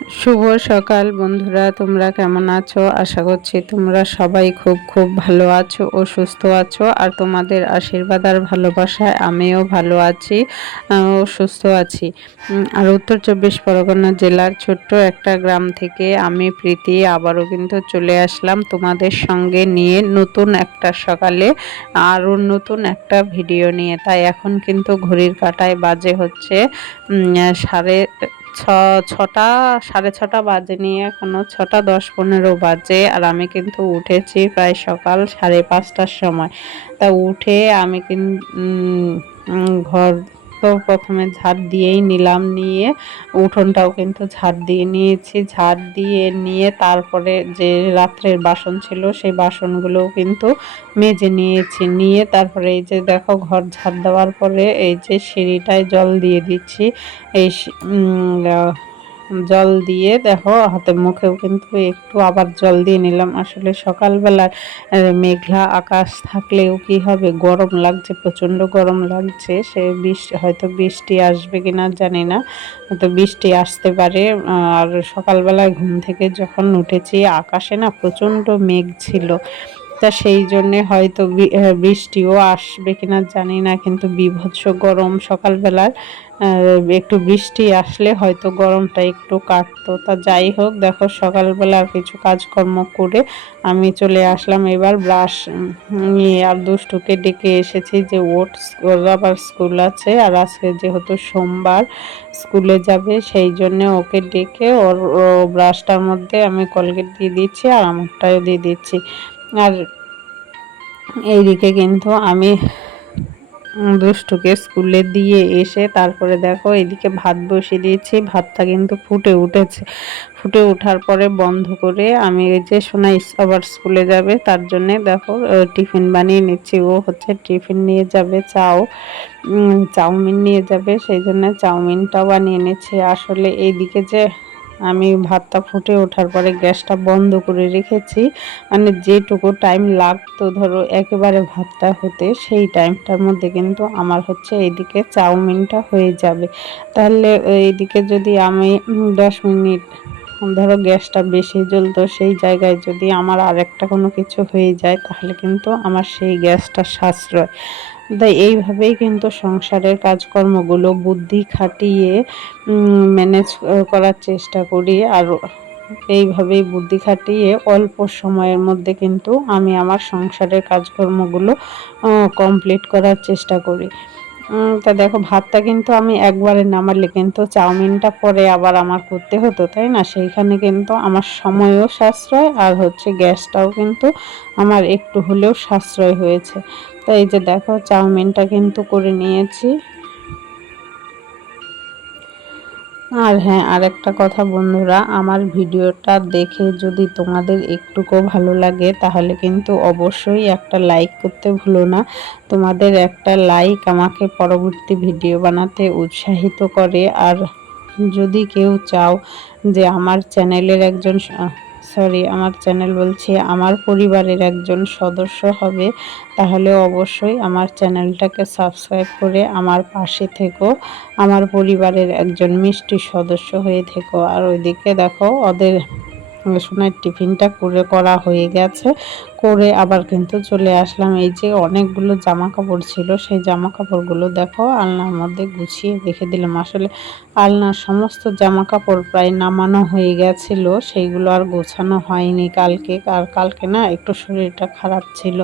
শুভ সকাল বন্ধুরা, তোমরা কেমন আছো? আশা করছি তোমরা সবাই খুব খুব ভালো আছো ও সুস্থ আছো। আর তোমাদের আশীর্বাদ আর ভালোবাসায় আমিও ভালো আছি ও সুস্থ আছি। আর উত্তর চব্বিশ পরগনা জেলার ছোট্ট একটা গ্রাম থেকে আমি প্রীতি আবারও কিন্তু চলে আসলাম তোমাদের সঙ্গে নিয়ে নতুন একটা সকালে আরও নতুন একটা ভিডিও নিয়ে। তাই এখন কিন্তু ঘড়ির কাঁটায় বাজে হচ্ছে সাড়ে ছটা, সাড়ে ছটা বাজেনি, এখনো 6:10-15 বাজে। আর আমি কিন্তু উঠেছি প্রায় সকাল 5:30টার সময়। তা উঠে আমি ঘর তো প্রথমে ঝাড় দিয়েই নিলাম, নিয়ে উঠোনটাও কিন্তু ঝাড় দিয়ে নিয়েছি। ঝাড় দিয়ে নিয়ে তারপরে যে রাত্রের বাসন ছিল সেই বাসনগুলোও কিন্তু মেজে নিয়েছি। নিয়ে তারপরে এই যে দেখো, ঘর ঝাড় দেওয়ার পরে এই যে সিঁড়িটায় জল দিয়ে দিচ্ছি। এই জল দিয়ে দেখো হাতে মুখেও কিন্তু একটু আবার জল দিয়ে নিলাম। আসলে সকালবেলার মেঘলা আকাশ থাকলেও কি হবে, গরম লাগছে, প্রচণ্ড গরম লাগছে। সে হয়তো বৃষ্টি আসবে কিনা জানি না, হয়তো বৃষ্টি আসতে পারে। আর সকালবেলায় ঘুম থেকে যখন উঠেছি আকাশে না প্রচণ্ড মেঘ ছিল, তা সেই জন্যে হয়তো বৃষ্টিও আসবে কিনা জানি না, কিন্তু বীভৎস গরম সকালবেলার। একটু বৃষ্টি আসলে হয়তো গরমটা একটু কাটতো। তা যাই হোক, দেখো সকালবেলা কিছু কাজকর্ম করে আমি চলে আসলাম এবার ব্রাশ নিয়ে। আর দুষ্টুকে ডেকে এসেছি যে ওর আবার স্কুল আছে, আর আজকে যেহেতু সোমবার স্কুলে যাবে সেই জন্যে ওকে ডেকে ওর ব্রাশটার মধ্যে আমি কলগেট দিয়ে দিচ্ছি আর আমারটাও দিয়ে দিচ্ছি। আর এইদিকে কিন্তু আমি দুষ্টুকে স্কুলে দিয়ে এসে তারপরে দেখো এদিকে ভাত বসিয়ে দিয়েছি। ভাতটা কিন্তু ফুটে উঠেছে। ফুটে ওঠার পরে বন্ধ করে আমি এই যে সোনা আবার স্কুলে যাবে তার জন্যে দেখো টিফিন বানিয়ে নিচ্ছি। ও হচ্ছে টিফিন নিয়ে যাবে, চাউমিন নিয়ে যাবে, সেই জন্য চাউমিনটাও বানিয়ে নিচ্ছি। আসলে এইদিকে যে আমি ভাতটা ফুটে ওঠার পরে গ্যাসটা বন্ধ করে রেখেছি, মানে যেটুকু টাইম লাগতো ধরো একেবারে ভাতটা হতে, সেই টাইমটার মধ্যে কিন্তু আমার হচ্ছে এইদিকে চাউমিনটা হয়ে যাবে। তাহলে এইদিকে যদি আমি 10 মিনিট ধরো গ্যাসটা বেশি জ্বলতো, সেই জায়গায় যদি আমার আরেকটা কোনো কিছু হয়ে যায় তাহলে কিন্তু আমার সেই গ্যাসটা সাশ্রয়। তাই এইভাবেই কিন্তু সংসারের কাজকর্মগুলো বুদ্ধি খাটিয়ে ম্যানেজ করার চেষ্টা করি। আর এইভাবেই বুদ্ধি খাটিয়ে অল্প সময়ের মধ্যে কিন্তু আমি আমার সংসারের কাজকর্মগুলো কমপ্লিট করার চেষ্টা করি। তা দেখো ভাতটা কিন্তু আমি একবারে নামালে কিন্তু চাউমিনটা পরে আবার আমার করতে হতো, তাই না? সেইখানে কিন্তু আমার সময়ও সাশ্রয় আর হচ্ছে গ্যাসটাও কিন্তু আমার একটু হলেও সাশ্রয় হয়েছে। তো এই যে দেখো চাউমিনটা কিন্তু করে নিয়েছি। আর হ্যাঁ, আরেকটা কথা বন্ধুরা, আমার ভিডিওটা দেখে যদি তোমাদের একটুকু ভালো লাগে তাহলে কিন্তু অবশ্যই একটা লাইক করতে ভুলো না। তোমাদের একটা লাইক আমাকে পরবর্তী ভিডিও বানাতে উৎসাহিত করে। আর যদি কেউ চাও যে আমার চ্যানেলের একজন আমার চ্যানেল বলছি, আমার পরিবারের একজন সদস্য হবে, তাহলে অবশ্যই আমার চ্যানেলটাকে সাবস্ক্রাইব করে আমার পাশে থেকো, আমার পরিবারের একজন মিষ্টি সদস্য হয়ে থেকো। আর ওইদিকে দেখো ওদের সোনার টিফিনটা করা হয়ে গেছে, করে আবার কিন্তু চলে আসলাম। এই যে অনেকগুলো জামা কাপড় ছিল, সেই জামা কাপড়গুলো দেখো আলনার মধ্যে গুছিয়ে রেখে দিলাম। আসলে আলনার সমস্ত জামা কাপড় প্রায় নামানো হয়ে গেছিল, সেইগুলো আর গোছানো হয়নি কালকে। আর কালকে না একটু শরীরটা খারাপ ছিল,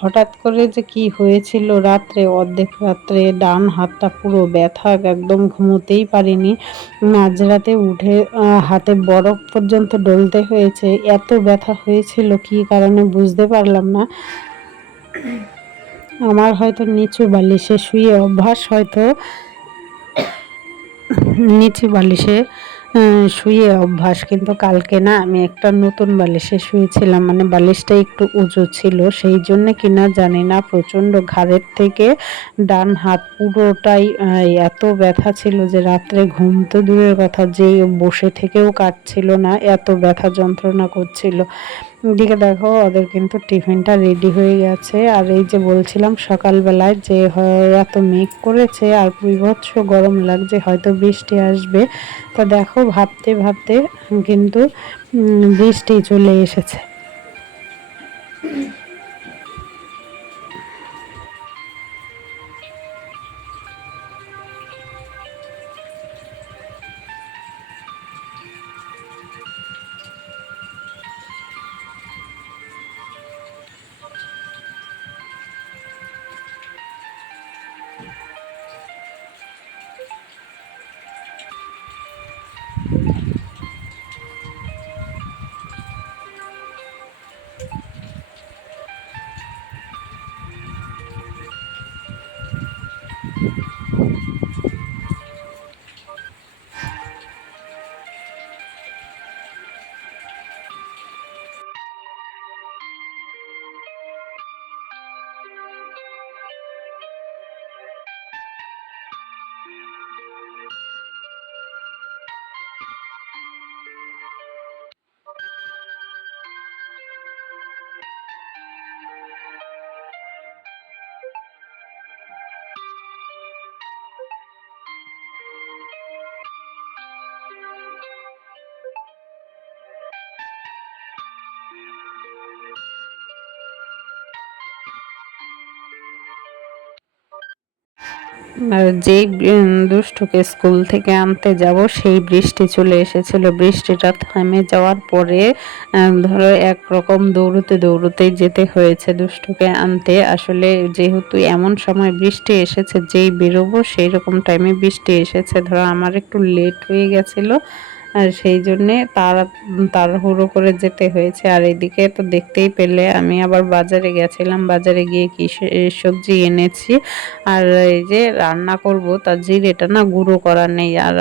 হঠাৎ করে যে কি হয়েছিল, রাত্রে অর্ধেক রাত্রে ডান হাতটা পুরো ব্যথা, একদম ঘুমোতেই পারিনি। মাঝরাতে উঠে হাতে বরফ পর্যন্ত ডলতে হয়েছে, এত ব্যথা হয়েছিল কি কারণে বুঝতে পারলাম না। আমার হয়তো নিচু বালিশে শুয়ে অভ্যাস, হয়তো নিচু বালিশে শুয়ে অভ্যাস, কিন্তু কালকে না আমি একটা নতুন বালিশে শুয়েছিলাম, মানে বালিশটা একটু উঁচু ছিল, সেই জন্য কিনা জানি না প্রচণ্ড ঘাড়ের থেকে ডান হাত পুরোটাই এত ব্যথা ছিল যে রাত্রে ঘুম তো দূরের কথা, যে বসে থেকেও কাটছিল না, এত ব্যথা যন্ত্রণা করছিল। এদিকে দেখো ওদের কিন্তু টিফিনটা রেডি হয়ে গেছে। আর এই যে বলছিলাম সকালবেলায় যে এত মেঘ করেছে আর বীভৎস গরম লাগছে, হয়তো বৃষ্টি আসবে। তা দেখো ভাবতে ভাবতে কিন্তু বৃষ্টি চলে এসেছে। আর যেই দুষ্টুকে স্কুল থেকে আনতে যাব সেই বৃষ্টি চলে এসেছিল। বৃষ্টিটা থেমে যাওয়ার পরে ধরো একরকম দৌড়তে দৌড়তেই যেতে হয়েছে দুষ্টুকে আনতে। আসলে যেহেতু এমন সময় বৃষ্টি এসেছে, যেই বেরোবো সেই রকম টাইমে বৃষ্টি এসেছে, ধরো আমার একটু লেট হয়ে গেছিলো আর সেই জন্যে তাড়াহুড়ো করে যেতে হয়েছে। আর এদিকে তো দেখতেই পেলে আমি আবার বাজারে গেছিলাম, বাজারে গিয়ে কি সবজি এনেছি। আর এই যে রান্না করব তার জিরেটা না গুঁড়ো করা নেই। আর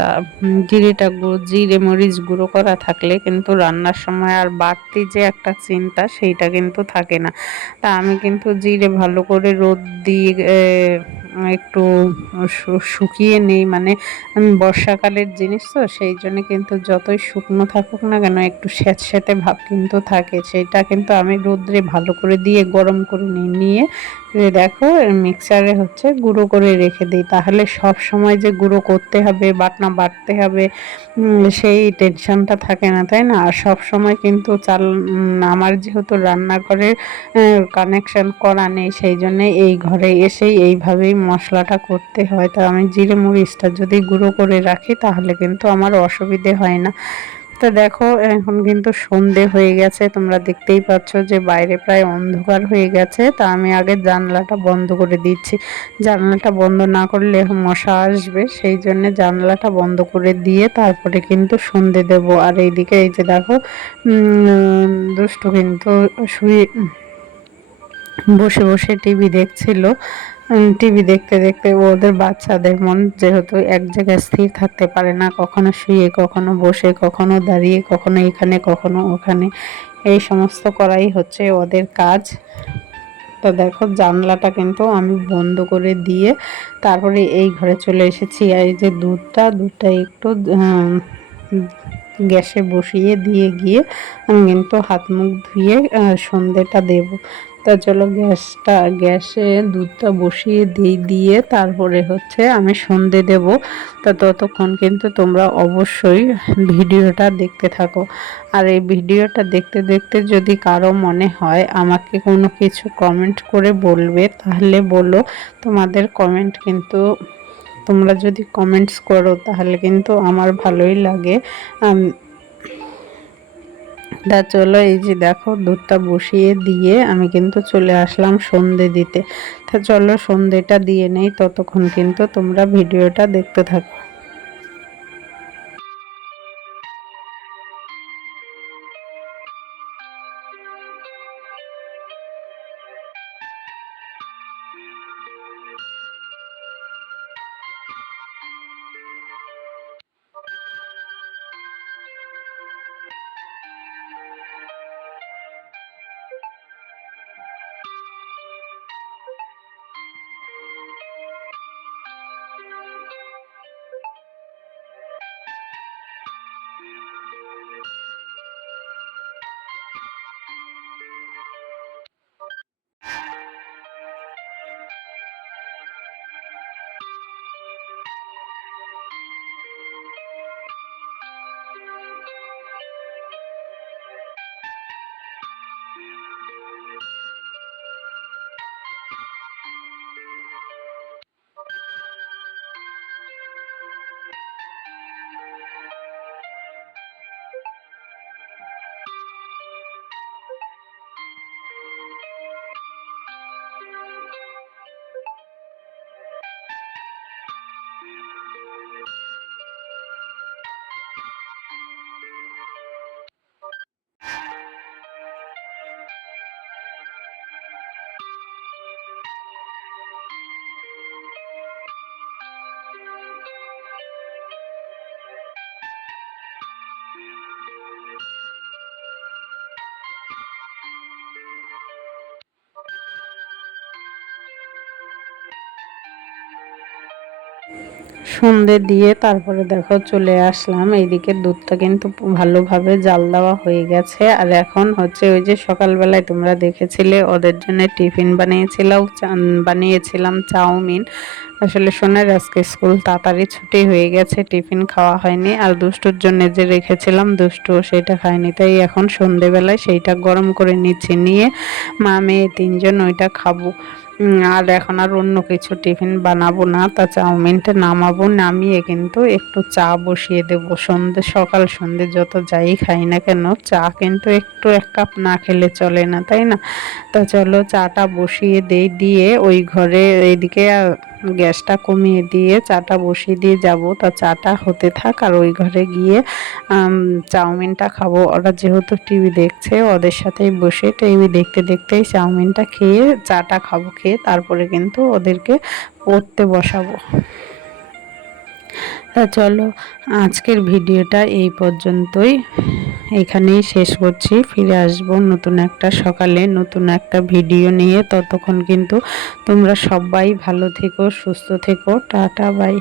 জিরে মরিচ গুঁড়ো করা থাকলে কিন্তু রান্নার সময় আর বাড়তি যে একটা চিন্তা সেইটা কিন্তু থাকে না। তা আমি কিন্তু জিরে ভালো করে রোদ দিয়ে একটু শুকিয়ে নেই, মানে বর্ষাকালের জিনিস তো সেই জন্য কিন্তু যতই শুকনো থাকুক না কেন একটু স্যাঁতস্যাঁতে ভাব কিন্তু থাকে। সেটা কিন্তু আমি রোদ্রে ভালো করে দিয়ে গরম করে নিয়ে দেখো মিক্সারে হচ্ছে গুঁড়ো করে রেখে দিই। তাহলে সব সময় যে গুঁড়ো করতে হবে বাটনা বাটতে হবে সেই টেনশনটা থাকে না, তাই না? আর সব সময় কিন্তু আমার যেহেতু রান্নাঘরের কানেকশন করা নেই, সেই জন্যে এই ঘরে এসেই এইভাবেই মশলাটা করতে হয়। তো আমি জিরে মরিচটা যদি গুঁড়ো করে রাখি তাহলে কিন্তু আমার অসুবিধে হয় না। তো দেখো এখন কিন্তু সন্ধে হয়ে গেছে, তোমরা দেখতেই পাচ্ছ যে বাইরে প্রায় অন্ধকার হয়ে গেছে। তা আমি আগে জানলাটা বন্ধ করে দিচ্ছি। জানলাটা বন্ধ না করলে মশা আসবে, সেই জন্য জানলাটা বন্ধ করে দিয়ে তারপরে কিন্তু সন্ধে দেব। আর এইদিকে এই যে দেখো দুষ্টু কিন্তু শুয়ে বসে বসে টিভি দেখছিল। টিভি দেখতে দেখতে ওদের বাচ্চাদের মন যেহেতু এক জায়গায় স্থির থাকতে পারে না, কখনো শুয়ে কখনো বসে কখনো দাঁড়িয়ে কখনো এখানে কখনো ওখানে, এই সমস্ত করাই হচ্ছে ওদের কাজ। তো দেখো জানলাটা কিন্তু আমি বন্ধ করে দিয়ে তারপরে এই ঘরে চলে এসেছি। আর এই যে দুধটা একটু গ্যাসে বসিয়ে দিয়ে গিয়ে আমি কিন্তু হাত মুখ ধুয়ে সন্ধেটা দেব। তা চলো গ্যাসে দুধটা বসিয়ে দিয়ে তারপরে হচ্ছে আমি সন্ধে দেব। তা ততক্ষণ কিন্তু তোমরা অবশ্যই ভিডিওটা দেখতে থাকো। আর এই ভিডিওটা দেখতে দেখতে যদি কারো মনে হয় আমাকে কোনো কিছু কমেন্ট করে বলবে তাহলে বলো। তোমাদের কমেন্ট কিন্তু তোমরা যদি কমেন্টস করো তাহলে কিন্তু আমার ভালোই লাগে। তা চলো এই যে দেখো দুধটা বসিয়ে দিয়ে আমি কিন্তু চলে আসলাম সন্ধে দিতে। তা চলো সন্ধেটা দিয়ে নেই, ততক্ষণ কিন্তু তোমরা ভিডিওটা দেখতে থাকো। সন্ধে দিয়ে তারপরে দেখো চলে আসলাম। এইদিকে দুধটা কিন্তু ভালোভাবে জাল দেওয়া হয়ে গেছে। আর এখন হচ্ছে ওই যে সকালবেলায় তোমরা দেখেছিলে ওদের জন্য টিফিন বানিয়েছিলাম চাউমিন। আসলে সোনার আজকে স্কুল তাড়াতাড়ি ছুটি হয়ে গেছে, টিফিন খাওয়া হয়নি। আর দুষ্টুর জন্য যে রেখেছিলাম দুষ্টু সেটা খায়নি, তাই এখন সন্ধেবেলায় সেইটা গরম করে নিচ্ছি, নিয়ে মা মেয়ে তিনজন ওইটা খাবো। আর এখন আর অন্য কিছু টিফিন বানাবো না। তা চাউমিনটা নামাবো, নামিয়ে কিন্তু একটু চা বসিয়ে দেবো। সকাল সন্ধে যত যাই খাই না কেন চা কিন্তু একটু 1 কাপ না খেলে চলে না, তাই না? তা চলো চাটা বসিয়ে দেই, দিয়ে ওই ঘরে এইদিকে গ্যাসটা কমিয়ে দিয়ে চাটা বসিয়ে দিয়ে যাব। তা চাটা হতে থাক আর ওই ঘরে গিয়ে চাউমিনটা খাবো। ওরা যেহেতু টিভি দেখছে, ওদের সাথেই বসে টিভি দেখতে দেখতেই চাউমিনটা খেয়ে চাটা খাবো, খেয়ে তারপরে কিন্তু ওদেরকে পড়তে বসাবো। তা চলো আজকের ভিডিওটা এই পর্যন্তই, এখানেই শেষ করছি। ফিরে আসবো নতুন একটা সকালে নতুন একটা ভিডিও নিয়ে। ততক্ষণ কিন্তু তোমরা সবাই ভালো থেকো, সুস্থ থেকো। Tata bye.